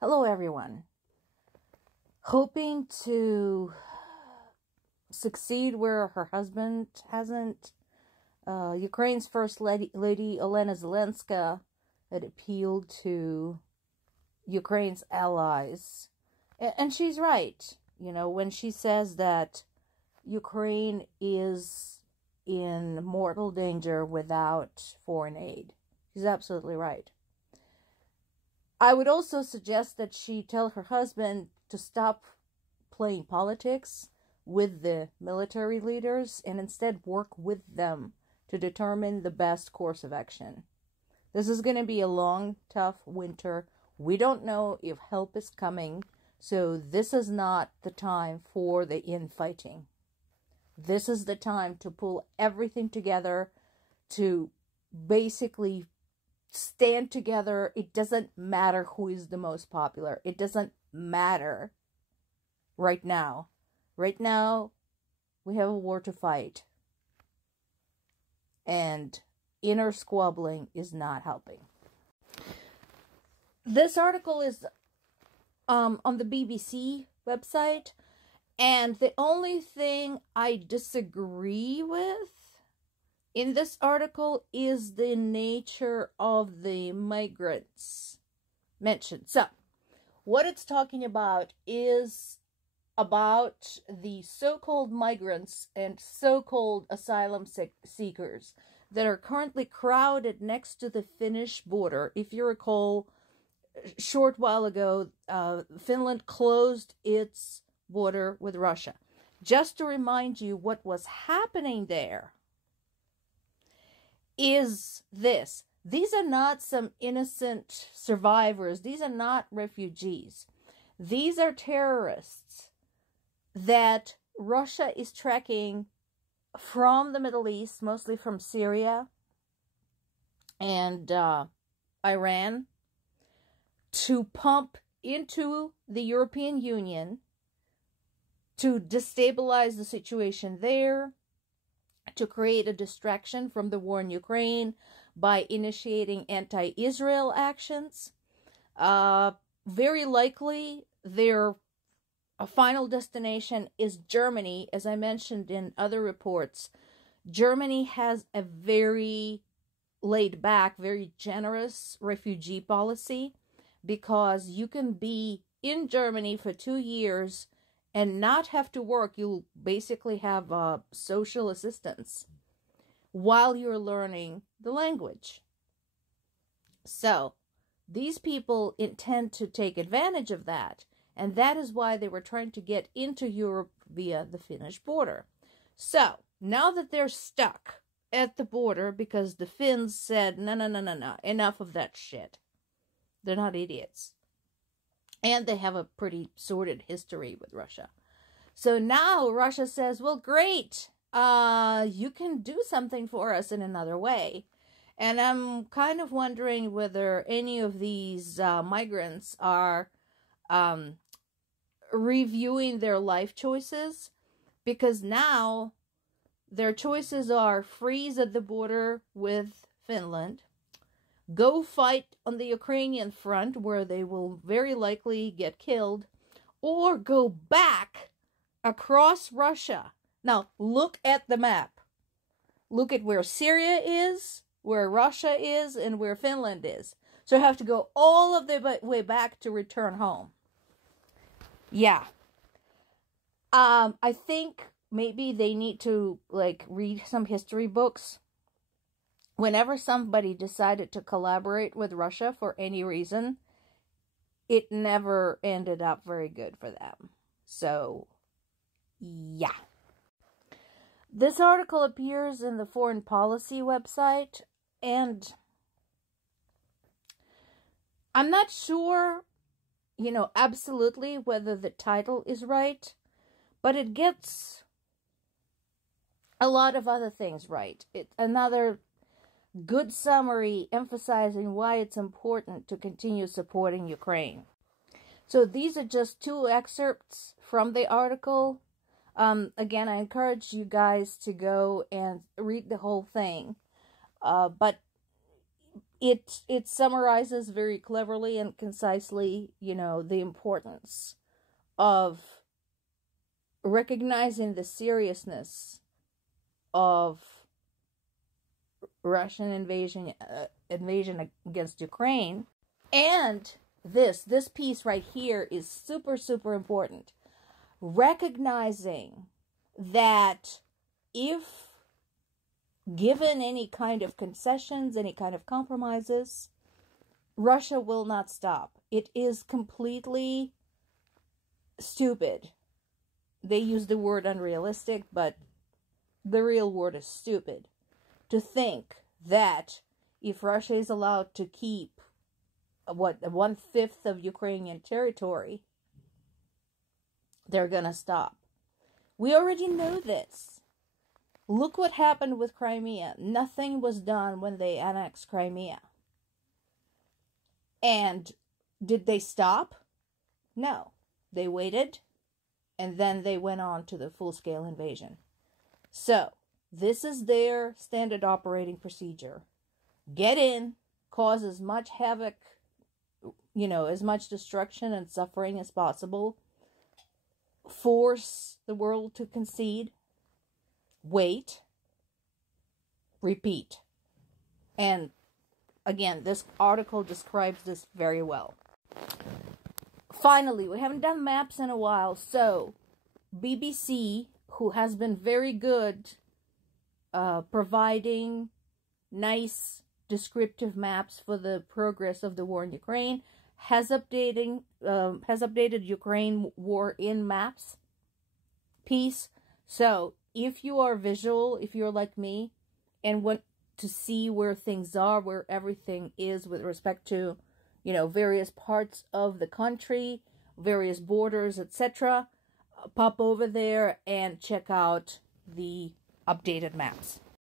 Hello, everyone. Hoping to succeed where her husband hasn't. Ukraine's First Lady Olena Zelenska had appealed to Ukraine's allies. And she's right, when she says that Ukraine is in mortal danger without foreign aid. She's absolutely right. I would also suggest that she tell her husband to stop playing politics with the military leaders and instead work with them to determine the best course of action. This is going to be a long, tough winter. We don't know if help is coming, so this is not the time for the infighting. This is the time to pull everything together, to basically stand together. It doesn't matter who is the most popular. It doesn't matter right now. Right now, we have a war to fight. And inner squabbling is not helping. This article is on the BBC website. And the only thing I disagree with in this article is the nature of the migrants mentioned. So, what it's talking about is about the so-called migrants and so-called asylum seekers that are currently crowded next to the Finnish border. If you recall, a short while ago, Finland closed its border with Russia. Just to remind you what was happening there is this. These are not some innocent survivors. These are not refugees. These are terrorists that Russia is tracking from the Middle East, mostly from Syria and Iran, to pump into the European Union to destabilize the situation there, to create a distraction from the war in Ukraine by initiating anti-Israel actions. Very likely, their final destination is Germany. As I mentioned in other reports, Germany has a very laid-back, very generous refugee policy, because you can be in Germany for 2 years and not have to work. You'll basically have social assistance while you're learning the language. So, these people intend to take advantage of that, and that is why they were trying to get into Europe via the Finnish border. So, now that they're stuck at the border because the Finns said, no, enough of that shit. They're not idiots. And they have a pretty sordid history with Russia. So now Russia says, well, great. You can do something for us in another way. And I'm kind of wondering whether any of these migrants are reviewing their life choices. Because now their choices are freeze at the border with Finland, go fight on the Ukrainian front where they will very likely get killed, or go back across Russia. Now, look at the map. Look at where Syria is, where Russia is, and where Finland is. So you have to go all of the way back to return home. Yeah. I think maybe they need to, read some history books. Whenever somebody decided to collaborate with Russia for any reason, it never ended up very good for them. So, yeah. This article appears in the Foreign Policy website, and I'm not sure, absolutely whether the title is right, but it gets a lot of other things right. It's another good summary emphasizing why it's important to continue supporting Ukraine. So these are just 2 excerpts from the article. Again, I encourage you guys to go and read the whole thing. But it summarizes very cleverly and concisely, the importance of recognizing the seriousness of Russian invasion against Ukraine. And this piece right here is super, super important. Recognizing that if given any kind of concessions, any kind of compromises, Russia will not stop. It is completely stupid. They use the word unrealistic, but the real word is stupid. To think that if Russia is allowed to keep 1/5 of Ukrainian territory, they're gonna stop. We already know this. Look what happened with Crimea. Nothing was done when they annexed Crimea. And did they stop? No. They waited, and then they went on to the full-scale invasion. So, this is their standard operating procedure. Get in, cause as much havoc, as much destruction and suffering as possible. Force the world to concede. Wait. Repeat. And again, this article describes this very well. Finally, we haven't done maps in a while, so BBC, who has been very good providing nice descriptive maps for the progress of the war in Ukraine, has updated Ukraine war in maps piece. So if you are visual, if you're like me and want to see where things are, where everything is with respect to, various parts of the country, various borders, etc., pop over there and check out the updated maps.